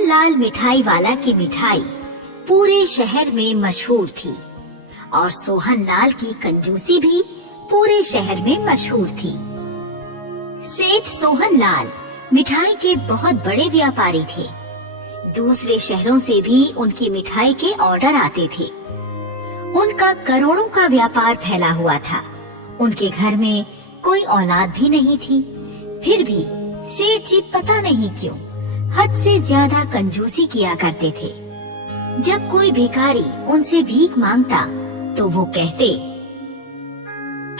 सोहनलाल मिठाई वाला की मिठाई पूरे शहर में मशहूर थी और सोहनलाल की कंजूसी भी पूरे शहर में मशहूर थी। सेठ सोहनलाल मिठाई के बहुत बड़े व्यापारी थे। दूसरे शहरों से भी उनकी मिठाई के ऑर्डर आते थे। उनका करोड़ों का व्यापार फैला हुआ था। उनके घर में कोई औलाद भी नहीं थी। फिर भी सेठ जी पता नहीं क्यों हद से ज्यादा कंजूसी किया करते थे। जब कोई भिखारी उनसे भीख मांगता तो वो कहते,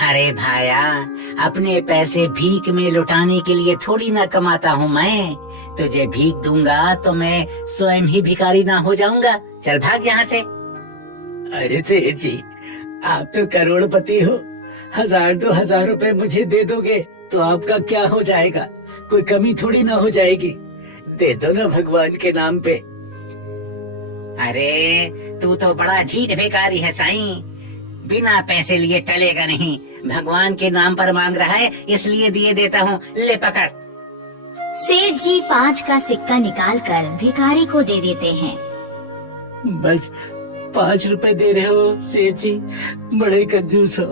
अरे भाया, अपने पैसे भीख में लुटाने के लिए थोड़ी ना कमाता हूँ मैं। तुझे भीख दूंगा तो मैं स्वयं ही भिखारी ना हो जाऊंगा। चल भाग यहाँ से। अरे सेठ जी, आप तो करोड़पति हो। 1000-2000 रुपए मुझे दे दोगे तो आपका क्या हो जाएगा? कोई कमी थोड़ी ना हो जाएगी। दे दो ना भगवान के नाम पे। अरे तू तो बड़ा ढीठ भिखारी है साईं। बिना पैसे लिए टलेगा नहीं। भगवान के नाम पर मांग रहा है, इसलिए दिए देता हूँ। ले पकड़। सेठ जी 5 का सिक्का निकालकर भिखारी को दे देते हैं। बस 5 रुपए दे रहे हो सेठ जी, बड़े कंजूस हो।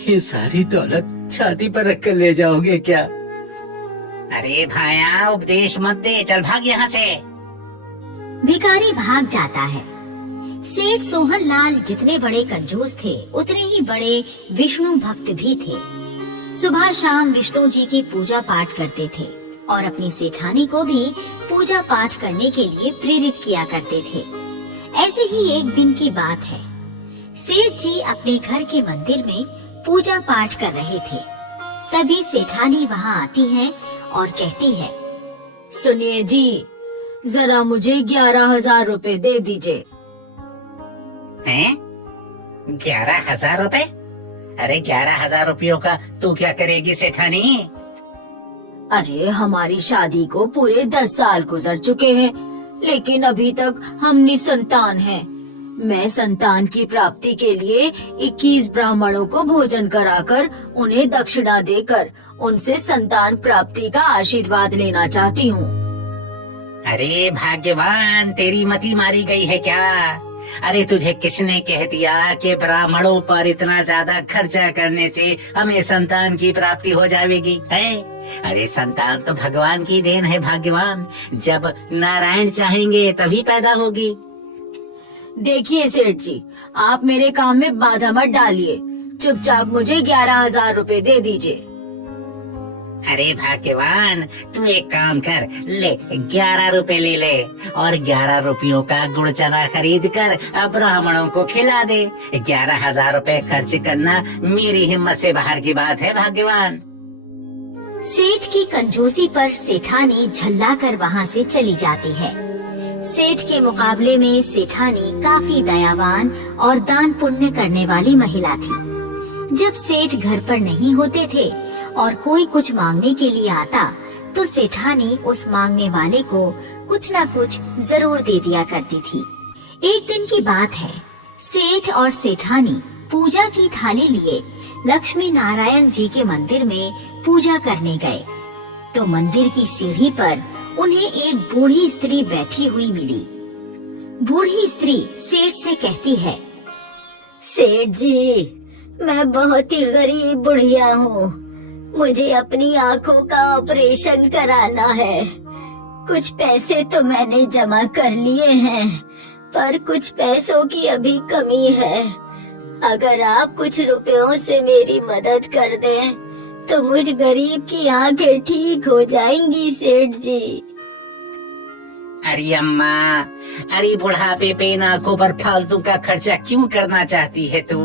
ये सारी दौलत छाती पर रख कर ले जाओगे क्या? अरे भाया, उपदेश मत दे। चल भाग यहाँ से। भिखारी भाग जाता है। सेठ सोहनलाल जितने बड़े कंजूस थे उतने ही बड़े विष्णु भक्त भी थे। सुबह शाम विष्णु जी की पूजा पाठ करते थे और अपनी सेठानी को भी पूजा पाठ करने के लिए प्रेरित किया करते थे। ऐसे ही एक दिन की बात है। सेठ जी अपने घर के मंदिर में पूजा पाठ कर रहे थे। तभी सेठानी वहाँ आती है और कहती है, सुनिए जी, जरा मुझे 11,000 रुपए दे दीजिए। हैं? 11,000 रुपए? अरे 11,000 रुपयों का तू क्या करेगी सेठानी? अरे हमारी शादी को पूरे 10 साल गुजर चुके हैं, लेकिन अभी तक हम निसंतान हैं। मैं संतान की प्राप्ति के लिए 21 ब्राह्मणों को भोजन कराकर उन्हें दक्षिणा देकर उनसे संतान प्राप्ति का आशीर्वाद लेना चाहती हूँ। अरे भाग्यवान, तेरी मति मारी गई है क्या? अरे तुझे किसने कह दिया कि ब्राह्मणों पर इतना ज्यादा खर्चा करने से हमें संतान की प्राप्ति हो जाएगी? है? अरे संतान तो भगवान की देन है भाग्यवान। जब नारायण चाहेंगे तभी पैदा होगी। देखिए सेठ जी, आप मेरे काम में बाधा मत डालिए। चुपचाप मुझे 11,000 रुपए दे दीजिए। अरे भाग्यवान, तू एक काम कर, ले 11 रुपए ले ले और 11 रुपयों का गुड़ चना खरीद कर ब्राह्मणों को खिला दे। 11,000 रुपए खर्च करना मेरी हिम्मत से बाहर की बात है भाग्यवान। सेठ की कंजूसी पर सेठानी झल्ला कर वहाँ से चली जाती है। सेठ के मुकाबले में सेठानी काफी दयावान और दान पुण्य करने वाली महिला थी। जब सेठ घर पर नहीं होते थे और कोई कुछ मांगने के लिए आता तो सेठानी उस मांगने वाले को कुछ न कुछ जरूर दे दिया करती थी। एक दिन की बात है, सेठ और सेठानी पूजा की थाली लिए लक्ष्मी नारायण जी के मंदिर में पूजा करने गए तो मंदिर की सीढ़ी पर उन्हें एक बूढ़ी स्त्री बैठी हुई मिली। बूढ़ी स्त्री सेठ से कहती है, सेठ जी, मैं बहुत ही गरीब बुढ़िया हूँ। मुझे अपनी आँखों का ऑपरेशन कराना है। कुछ पैसे तो मैंने जमा कर लिए हैं, पर कुछ पैसों की अभी कमी है। अगर आप कुछ रुपयों से मेरी मदद कर दें तो मुझ गरीब की आंखें ठीक हो जाएंगी सेठ जी। अरे अम्मा, अरे बुढ़ापे पे इन आँखों पर फालतू का खर्चा क्यों करना चाहती है तू?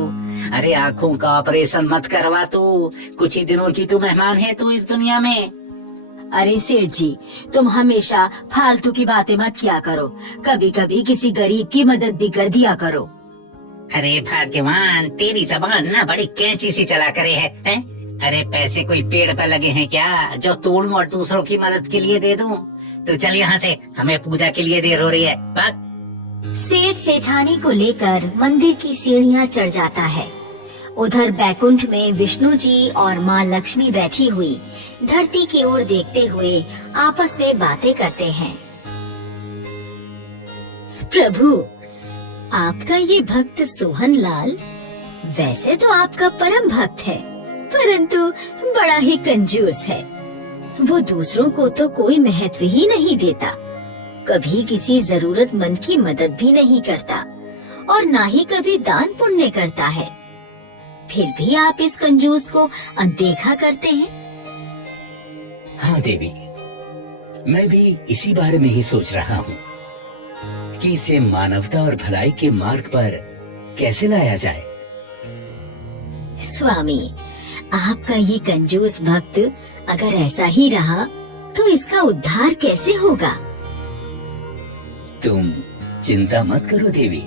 अरे आँखों का ऑपरेशन मत करवा तू। कुछ ही दिनों की तू मेहमान है तू इस दुनिया में। अरे सेठ जी, तुम हमेशा फालतू की बातें मत किया करो। कभी कभी किसी गरीब की मदद भी कर दिया करो। अरे भाग्यवान, तेरी जबान ना बड़ी कैंची सी चला करे है? अरे पैसे कोई पेड़ पर लगे हैं क्या जो तोड़ूं और दूसरों की मदद के लिए दे दूं? तो चल यहाँ से, हमें पूजा के लिए देर हो रही है। भाग। सेठ सेठानी को लेकर मंदिर की सीढ़ियाँ चढ़ जाता है। उधर बैकुंठ में विष्णु जी और माँ लक्ष्मी बैठी हुई धरती की ओर देखते हुए आपस में बातें करते हैं। प्रभु, आपका ये भक्त सोहन लाल वैसे तो आपका परम भक्त है, परंतु बड़ा ही कंजूस है। वो दूसरों को तो कोई महत्व ही नहीं देता, कभी किसी जरूरतमंद की मदद भी नहीं करता और ना ही कभी दान पुण्य करता है। फिर भी आप इस कंजूस को अनदेखा करते हैं। हाँ देवी, मैं भी इसी बारे में ही सोच रहा हूँ कि इसे मानवता और भलाई के मार्ग पर कैसे लाया जाए। स्वामी, आपका ये कंजूस भक्त अगर ऐसा ही रहा तो इसका उद्धार कैसे होगा? तुम चिंता मत करो देवी,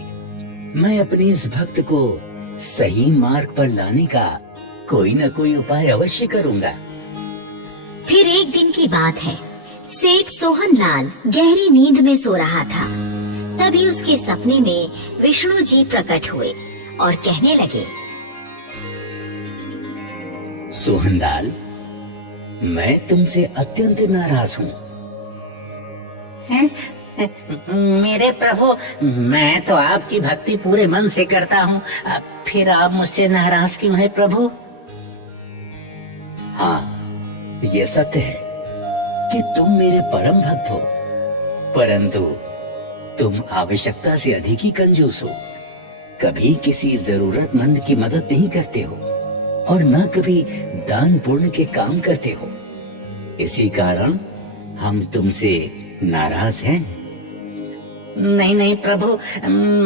मैं अपने इस भक्त को सही मार्ग पर लाने का कोई न कोई उपाय अवश्य करूंगा। फिर एक दिन की बात है, सेठ सोहन लाल गहरी नींद में सो रहा था। तभी उसके सपने में विष्णु जी प्रकट हुए और कहने लगे, सोहनलाल, मैं तुमसे अत्यंत नाराज हूँ। मेरे प्रभु, मैं तो आपकी भक्ति पूरे मन से करता हूँ, फिर आप मुझसे नाराज क्यों हैं प्रभु? हाँ, ये सत्य है कि तुम मेरे परम भक्त हो, परंतु तुम आवश्यकता से अधिक ही कंजूस हो। कभी किसी जरूरतमंद की मदद नहीं करते हो और न कभी दान पुण्य के काम करते हो। इसी कारण हम तुमसे नाराज हैं। नहीं नहीं प्रभु,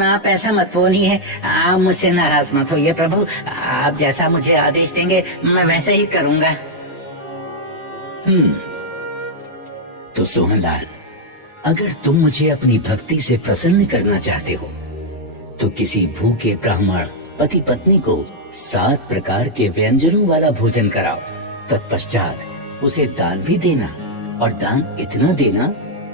आप ऐसा मत बोलिए, आप मुझसे नाराज मत होइए प्रभु। आप जैसा मुझे आदेश देंगे मैं वैसा ही करूँगा। तो सोहनलाल, अगर तुम मुझे अपनी भक्ति से प्रसन्न करना चाहते हो तो किसी भूखे ब्राह्मण पति पत्नी को 7 प्रकार के व्यंजनों वाला भोजन कराओ। तत्पश्चात उसे दान भी देना, और दान इतना देना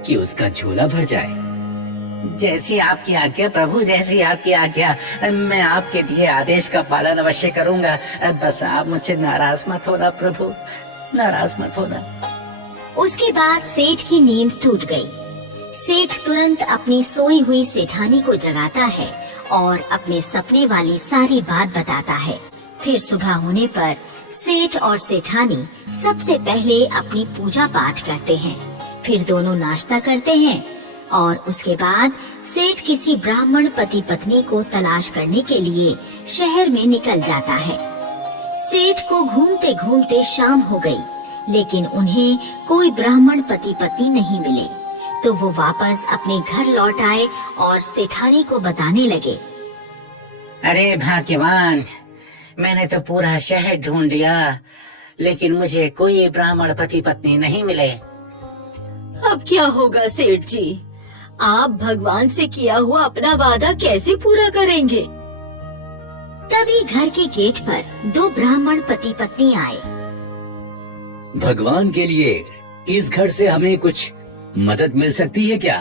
कि उसका झोला भर जाए। जैसी आपकी आज्ञा प्रभु, जैसी आपकी आज्ञा। मैं आपके दिए आदेश का पालन अवश्य करूँगा। बस आप मुझसे नाराज मत होना प्रभु, नाराज मत होना। उसके बाद सेठ की नींद टूट गई। सेठ तुरंत अपनी सोई हुई सेठानी को जगाता है और अपने सपने वाली सारी बात बताता है। फिर सुबह होने पर सेठ और सेठानी सबसे पहले अपनी पूजा पाठ करते हैं, फिर दोनों नाश्ता करते हैं और उसके बाद सेठ किसी ब्राह्मण पति पत्नी को तलाश करने के लिए शहर में निकल जाता है। सेठ को घूमते घूमते शाम हो गई, लेकिन उन्हें कोई ब्राह्मण पति पत्नी नहीं मिले। तो वो वापस अपने घर लौट आए और सेठानी को बताने लगे, अरे भाग्यवान, मैंने तो पूरा शहर ढूंढ लिया, लेकिन मुझे कोई ब्राह्मण पति पत्नी नहीं मिले। अब क्या होगा सेठ जी? आप भगवान से किया हुआ अपना वादा कैसे पूरा करेंगे? तभी घर के गेट पर 2 ब्राह्मण पति पत्नी आए। भगवान के लिए इस घर से हमें कुछ मदद मिल सकती है क्या?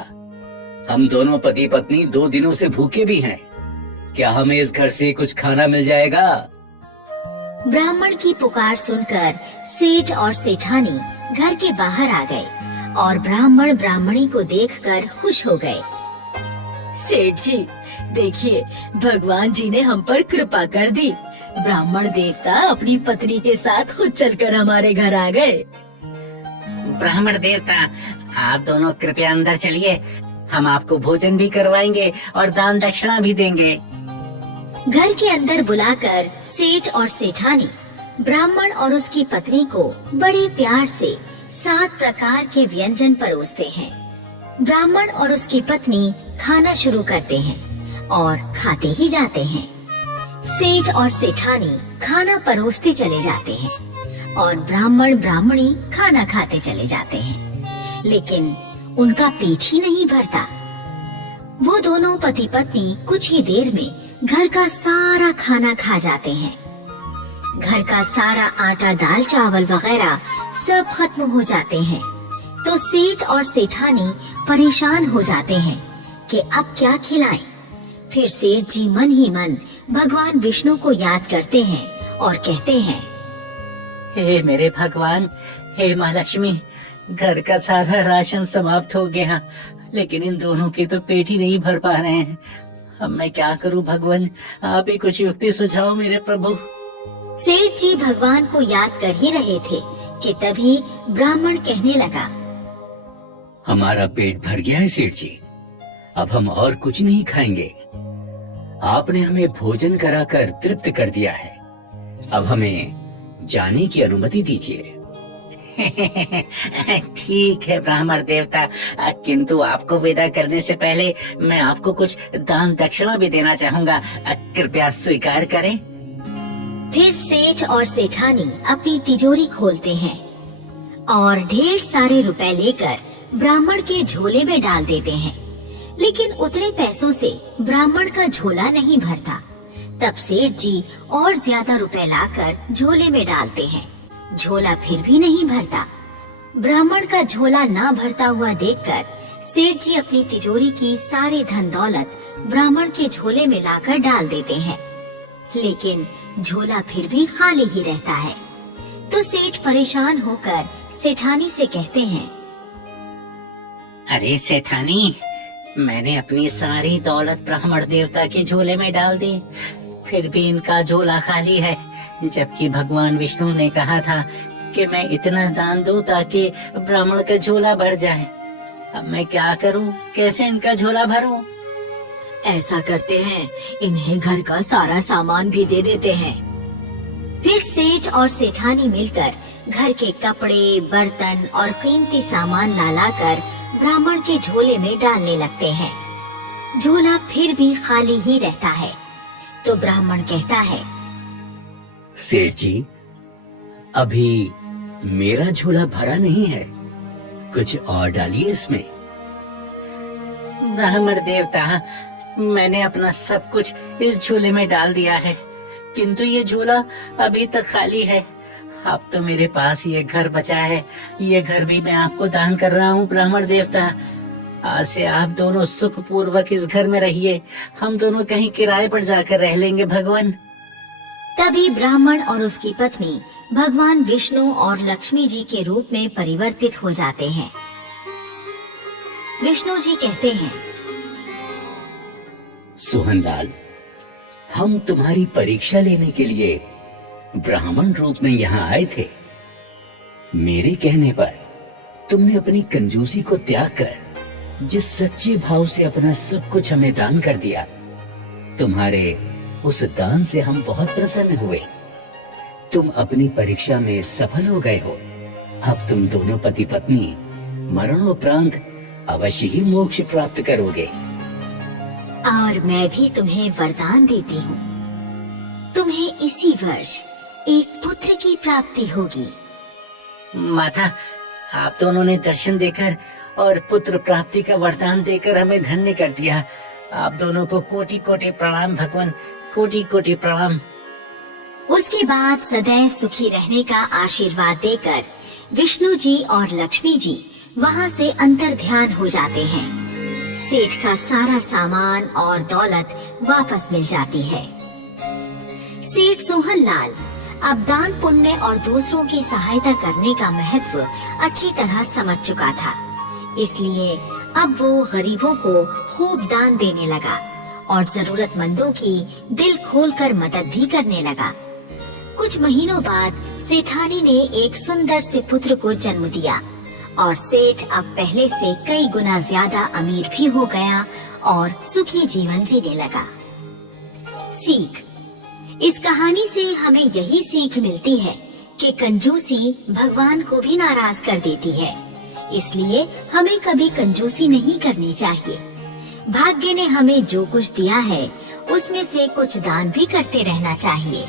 हम दोनों पति पत्नी 2 दिनों से भूखे भी हैं। क्या हमें इस घर से कुछ खाना मिल जाएगा? ब्राह्मण की पुकार सुनकर सेठ और सेठानी घर के बाहर आ गए और ब्राह्मण ब्राह्मणी को देखकर खुश हो गए। सेठ जी, देखिए, भगवान जी ने हम पर कृपा कर दी। ब्राह्मण देवता अपनी पत्नी के साथ खुद चलकर हमारे घर आ गए। ब्राह्मण देवता, आप दोनों कृपया अंदर चलिए, हम आपको भोजन भी करवाएंगे और दान दक्षिणा भी देंगे। घर के अंदर बुलाकर सेठ और सेठानी ब्राह्मण और उसकी पत्नी को बड़े प्यार से 7 प्रकार के व्यंजन परोसते हैं। ब्राह्मण और उसकी पत्नी खाना शुरू करते हैं और खाते ही जाते हैं। सेठ और सेठानी खाना परोसते चले जाते हैं और ब्राह्मण ब्राह्मणी खाना खाते चले जाते हैं, लेकिन उनका पेट ही नहीं भरता। वो दोनों पति पत्नी कुछ ही देर में घर का सारा खाना खा जाते हैं। घर का सारा आटा दाल चावल वगैरह सब खत्म हो जाते हैं। तो सेठ और सेठानी परेशान हो जाते हैं कि अब क्या खिलाएं। फिर सेठ जी मन ही मन भगवान विष्णु को याद करते हैं और कहते हैं, हे मेरे भगवान, हे माँ लक्ष्मी, घर का सारा राशन समाप्त हो गया, लेकिन इन दोनों के तो पेट ही नहीं भर पा रहे हैं। अब मैं क्या करूं भगवान, आप ही कुछ युक्ति सुझाओ मेरे प्रभु। सेठ जी भगवान को याद कर ही रहे थे कि तभी ब्राह्मण कहने लगा, हमारा पेट भर गया है सेठ जी, अब हम और कुछ नहीं खाएंगे। आपने हमें भोजन कराकर तृप्त कर दिया है, अब हमें जाने की अनुमति दीजिए। ठीक है ब्राह्मण देवता, किंतु आपको विदा करने से पहले मैं आपको कुछ दान दक्षिणा भी देना चाहूंगा, कृपया स्वीकार करें। फिर सेठ और सेठानी अपनी तिजोरी खोलते हैं और ढेर सारे रुपए लेकर ब्राह्मण के झोले में डाल देते हैं, लेकिन उतने पैसों से ब्राह्मण का झोला नहीं भरता। तब सेठ जी और ज्यादा रुपए लाकर झोले में डालते हैं, झोला फिर भी नहीं भरता। ब्राह्मण का झोला ना भरता हुआ देखकर सेठ जी अपनी तिजोरी की सारी धन दौलत ब्राह्मण के झोले में लाकर डाल देते हैं, लेकिन झोला फिर भी खाली ही रहता है। तो सेठ परेशान होकर सेठानी से कहते हैं, अरे सेठानी, मैंने अपनी सारी दौलत ब्राह्मण देवता के झोले में डाल दी, फिर भी इनका झोला खाली है, जबकि भगवान विष्णु ने कहा था कि मैं इतना दान दूं ताकि ब्राह्मण का झोला भर जाए। अब मैं क्या करूं, कैसे इनका झोला भरूं? ऐसा करते हैं, इन्हें घर का सारा सामान भी दे देते हैं। फिर सेठ और सेठानी मिलकर घर के कपड़े, बर्तन और कीमती सामान ला कर ब्राह्मण के झोले में डालने लगते हैं। झोला फिर भी खाली ही रहता है। तो ब्राह्मण कहता है, सेठ जी, अभी मेरा झोला भरा नहीं है, कुछ और डालिए इसमें। ब्राह्मण देवता, मैंने अपना सब कुछ इस झोले में डाल दिया है, किंतु ये झोला अभी तक खाली है। अब तो मेरे पास ये घर बचा है, ये घर भी मैं आपको दान कर रहा हूँ ब्राह्मण देवता। आज से आप दोनों सुख पूर्वक इस घर में रहिए, हम दोनों कहीं किराए पर जाकर रह लेंगे भगवान। तभी ब्राह्मण और उसकी पत्नी भगवान विष्णु और लक्ष्मी जी के रूप में परिवर्तित हो जाते हैं। विष्णु जी कहते हैं, सोहनलाल, हम तुम्हारी परीक्षा लेने के लिए ब्राह्मण रूप में यहाँ आए थे। मेरे कहने पर तुमने अपनी कंजूसी को त्याग कर जिस सच्चे भाव से अपना सब कुछ हमें दान कर दिया, तुम्हारे उस दान से हम बहुत प्रसन्न हुए। तुम अपनी परीक्षा में सफल हो गए हो। अब तुम दोनों पति पत्नी मरणोपरांत अवश्य ही मोक्ष प्राप्त करोगे। और मैं भी तुम्हें वरदान देती हूँ, तुम्हें इसी वर्ष एक पुत्र की प्राप्ति होगी। माता, आप दोनों ने दर्शन देकर और पुत्र प्राप्ति का वरदान देकर हमें धन्य कर दिया। आप दोनों को कोटि कोटि प्रणाम भगवान, कोटि कोटि प्रणाम। उसके बाद सदैव सुखी रहने का आशीर्वाद देकर विष्णु जी और लक्ष्मी जी वहाँ से अंतर ध्यान हो जाते हैं। सेठ का सारा सामान और दौलत वापस मिल जाती है। सेठ सोहनलाल अब दान पुण्य और दूसरों की सहायता करने का महत्व अच्छी तरह समझ चुका था, इसलिए अब वो गरीबों को खूब दान देने लगा और जरूरतमंदों की दिल खोलकर मदद भी करने लगा। कुछ महीनों बाद सेठानी ने एक सुंदर से पुत्र को जन्म दिया और सेठ अब पहले से कई गुना ज्यादा अमीर भी हो गया और सुखी जीवन जीने लगा। सीख, इस कहानी से हमें यही सीख मिलती है कि कंजूसी भगवान को भी नाराज कर देती है, इसलिए हमें कभी कंजूसी नहीं करनी चाहिए। भाग्य ने हमें जो कुछ दिया है उसमें से कुछ दान भी करते रहना चाहिए।